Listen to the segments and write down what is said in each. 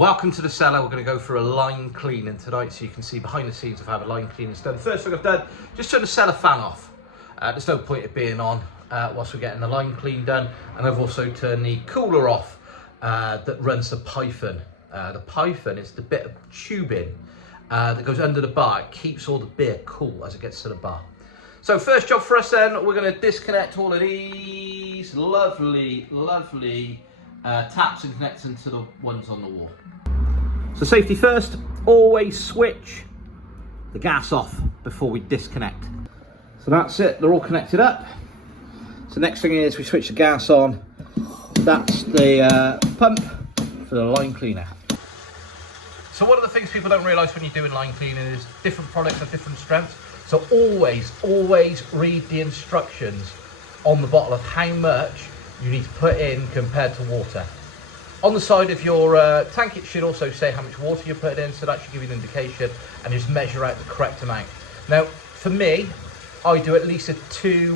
Welcome to the cellar. We're going to go for a line cleaning tonight, so you can see behind the scenes of how the line cleaning is done. First thing I've done, just turn the cellar fan off. There's no point it being on whilst we're getting the line clean done. And I've also turned the cooler off that runs the python. The python is the bit of tubing that goes under the bar. It keeps all the beer cool as it gets to the bar. So first job for us then, we're going to disconnect all of these lovely taps and connect them to the ones on the wall. So safety first, always switch the gas off before we disconnect. So that's it, they're all connected up. So next thing is we switch the gas on. That's the pump for the line cleaner. So one of the things people don't realise when you're doing line cleaning is different products have different strengths. So always read the instructions on the bottle of how much you need to put in compared to water. On the side of your tank, it should also say how much water you put in, so that should give you an indication, and just measure out the correct amount. Now, for me, I do at least a 2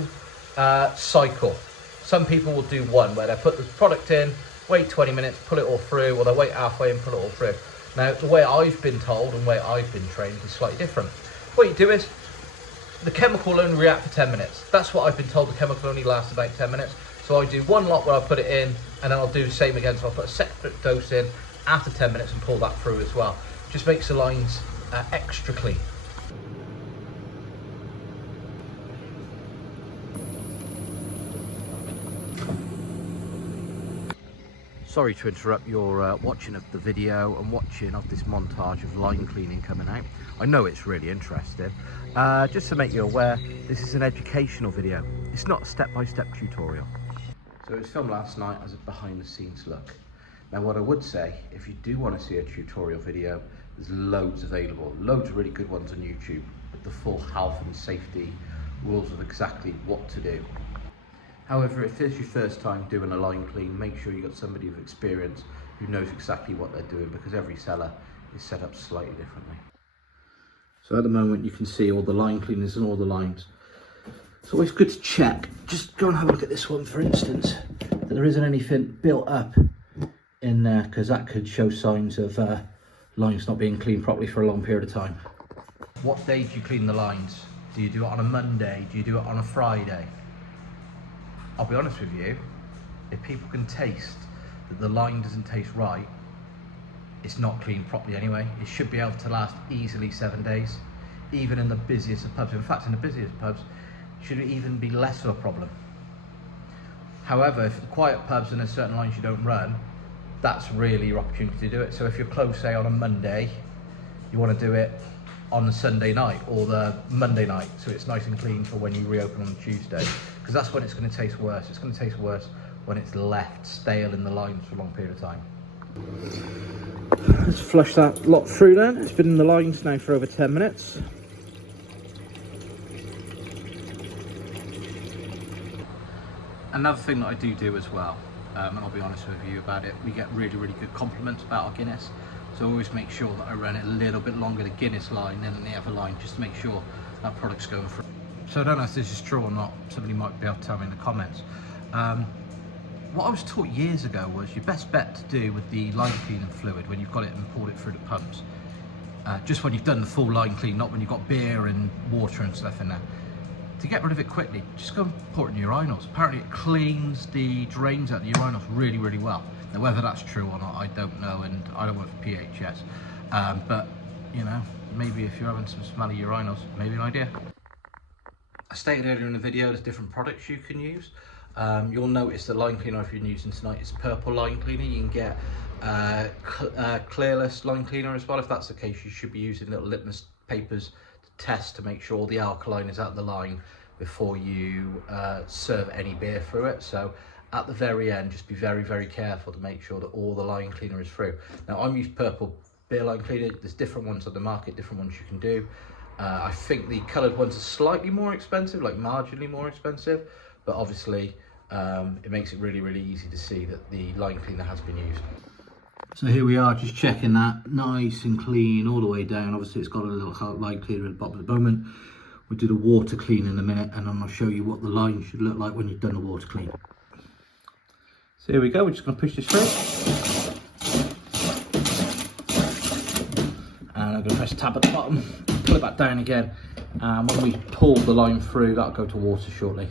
cycle. Some people will do 1, where they put the product in, wait 20 minutes, pull it all through, or they wait halfway and pull it all through. Now, the way I've been told and the way I've been trained is slightly different. What you do is, the chemical will only react for 10 minutes. That's what I've been told, the chemical only lasts about 10 minutes. So I do 1 lot where I put it in, and then I'll do the same again. So I'll put a separate dose in after 10 minutes and pull that through as well. Just makes the lines extra clean. Sorry to interrupt your watching of the video and watching of this montage of line cleaning coming out. I know it's really interesting. Just to make you aware, this is an educational video. It's not a step-by-step tutorial. So it was filmed last night as a behind the scenes look. Now what I would say, if you do want to see a tutorial video, there's loads available. Loads of really good ones on YouTube with the full health and safety rules of exactly what to do. However, if it's your first time doing a line clean, make sure you've got somebody with experience who knows exactly what they're doing, because every cellar is set up slightly differently. So at the moment you can see all the line cleaners and all the lines. It's always good to check. Just go and have a look at this one, for instance, that there isn't anything built up in there, because that could show signs of lines not being cleaned properly for a long period of time. What day do you clean the lines? Do you do it on a Monday? Do you do it on a Friday? I'll be honest with you, if people can taste that the line doesn't taste right, it's not cleaned properly anyway. It should be able to last easily 7 days, even in the busiest of pubs. In fact, in the busiest pubs, should it even be less of a problem. However, if the quiet pubs and there's certain lines you don't run, that's really your opportunity to do it. So if you're closed, say on a Monday, you want to do it on the Sunday night or the Monday night, so it's nice and clean for when you reopen on Tuesday, because that's when it's going to taste worse. It's going to taste worse when it's left stale in the lines for a long period of time. Let's flush that lot through then. It's been in the lines now for over 10 minutes. Another thing that I do as well, and I'll be honest with you about it, we get really good compliments about our Guinness. So I always make sure that I run it a little bit longer, the Guinness line, than the other line, just to make sure that product's going through. So I don't know if this is true or not. Somebody might be able to tell me in the comments. What I was taught years ago was your best bet to do with the line cleaning fluid when you've got it and poured it through the pumps. Just when you've done the full line clean, not when you've got beer and water and stuff in there. To get rid of it quickly, just go and pour it in your urinals. Apparently it cleans the drains out of the urinals really well. Now whether that's true or not, I don't know, and I don't work for PHS. But, you know, maybe if you're having some smelly urinals, maybe an idea. I stated earlier in the video, there's different products you can use. You'll notice the line cleaner I've been using tonight is purple line cleaner. You can get clearless line cleaner as well. If that's the case, you should be using little litmus papers to test to make sure all the alkaline is out of the line before you serve any beer through it. So at the very end, just be very careful to make sure that all the line cleaner is through. Now I'm using purple beer line cleaner. There's different ones on the market, different ones you can do. I think the coloured ones are slightly more expensive, like marginally more expensive, but obviously it makes it really easy to see that the line cleaner has been used. So here we are, just checking that, nice and clean all the way down. Obviously it's got a little line cleaner at the bottom at the moment. We'll do the water clean in a minute, and then I'll show you what the line should look like when you've done the water clean. So here we go, we're just going to push this through. I'm going to press tab at the bottom, pull it back down again, and when we pull the line through, that'll go to water shortly.